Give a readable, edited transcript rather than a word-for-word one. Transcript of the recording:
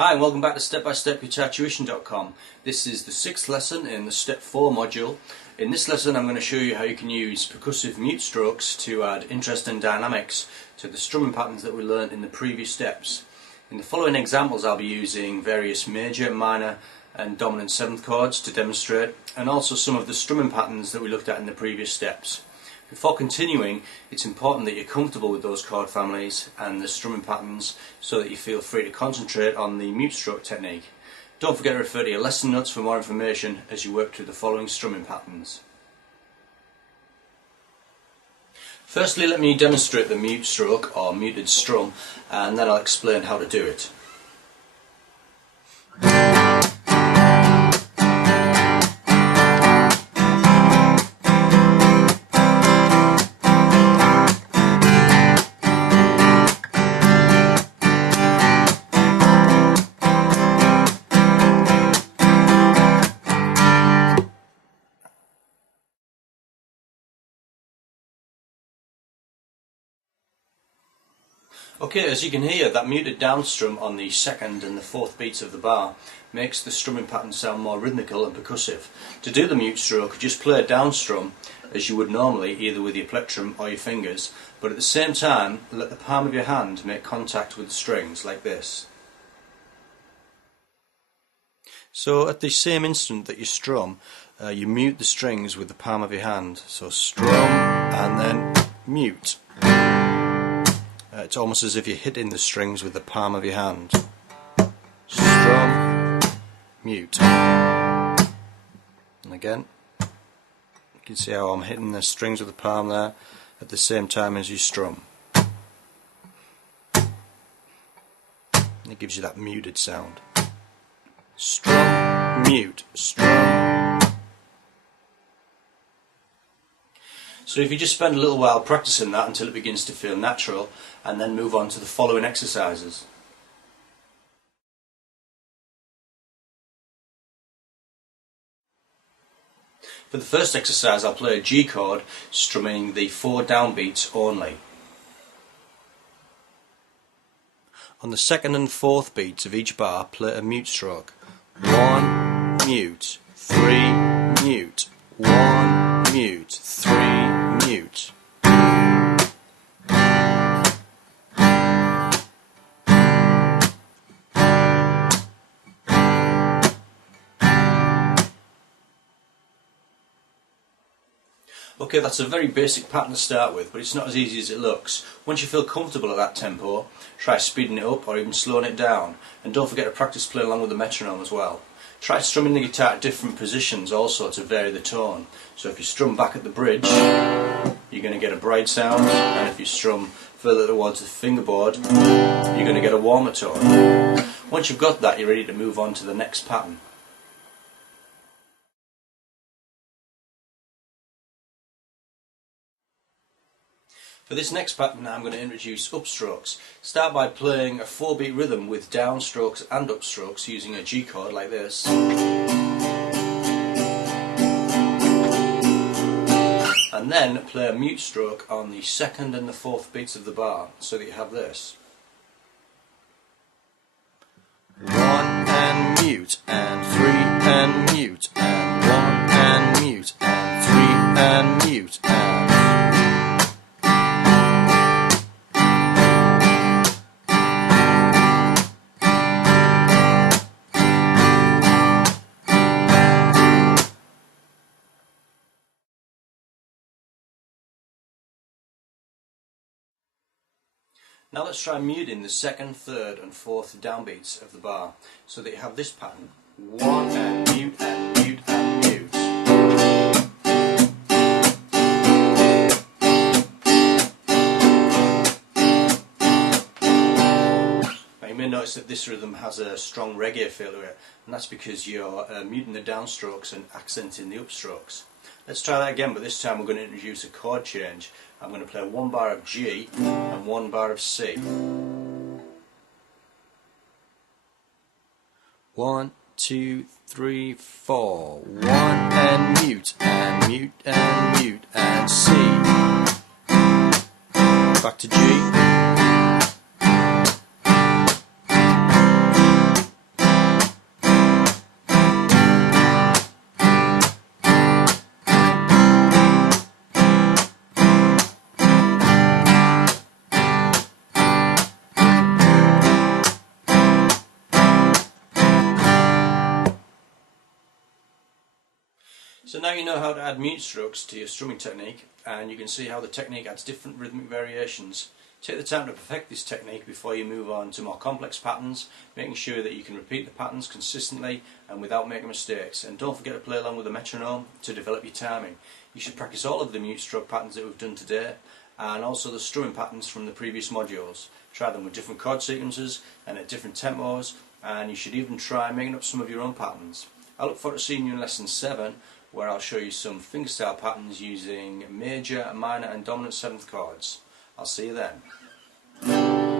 Hi and welcome back to Step-by-Step Guitar Tuition.com. This is the 6th lesson in the Step 4 module. In this lesson I'm going to show you how you can use percussive mute strokes to add interest and dynamics to the strumming patterns that we learned in the previous steps. In the following examples I'll be using various major, minor and dominant 7th chords to demonstrate, and also some of the strumming patterns that we looked at in the previous steps. Before continuing, it's important that you're comfortable with those chord families and the strumming patterns so that you feel free to concentrate on the mute stroke technique. Don't forget to refer to your lesson notes for more information as you work through the following strumming patterns. Firstly, let me demonstrate the mute stroke or muted strum, and then I'll explain how to do it. Okay, as you can hear, that muted down strum on the 2nd and the 4th beats of the bar makes the strumming pattern sound more rhythmical and percussive. To do the mute stroke, just play a down strum as you would normally, either with your plectrum or your fingers, but at the same time let the palm of your hand make contact with the strings, like this. So at the same instant that you strum, you mute the strings with the palm of your hand. So strum and then mute. It's almost as if you're hitting the strings with the palm of your hand. Strum, mute. And again, you can see how I'm hitting the strings with the palm there at the same time as you strum. And it gives you that muted sound. Strum, mute, strum. So if you just spend a little while practicing that until it begins to feel natural, and then move on to the following exercises. For the first exercise I'll play a G chord, strumming the 4 downbeats only. On the 2nd and 4th beats of each bar, play a mute stroke. 1, mute, 3, mute, 1, mute, 3, mute. Okay, that's a very basic pattern to start with, but it's not as easy as it looks. Once you feel comfortable at that tempo, try speeding it up or even slowing it down, and don't forget to practice playing along with the metronome as well. Try strumming the guitar at different positions also to vary the tone. So if you strum back at the bridge, you're going to get a bright sound, and if you strum further towards the fingerboard, you're going to get a warmer tone. Once you've got that, you're ready to move on to the next pattern. For this next pattern I'm going to introduce upstrokes. Start by playing a 4-beat rhythm with downstrokes and upstrokes using a G chord like this. And then play a mute stroke on the 2nd and the 4th beats of the bar, so that you have this. 1 and mute, and 3 and mute, and 1 and mute, and 3 and mute, and now let's try muting the 2nd, 3rd and 4th downbeats of the bar, so that you have this pattern. 1 and mute and mute and mute. Now you may notice that this rhythm has a strong reggae feel to it, and that's because you're muting the downstrokes and accenting the upstrokes. Let's try that again, but this time we're going to introduce a chord change. I'm going to play 1 bar of G and 1 bar of C. 1, 2, 3, 4. 1 and mute and mute and mute and C. Back to G. So now you know how to add mute strokes to your strumming technique, and you can see how the technique adds different rhythmic variations. Take the time to perfect this technique before you move on to more complex patterns, making sure that you can repeat the patterns consistently and without making mistakes. And don't forget to play along with the metronome to develop your timing. You should practice all of the mute stroke patterns that we've done today, and also the strumming patterns from the previous modules. Try them with different chord sequences and at different tempos, and you should even try making up some of your own patterns. I look forward to seeing you in lesson 7, where I'll show you some fingerstyle patterns using major, minor and dominant 7th chords. I'll see you then.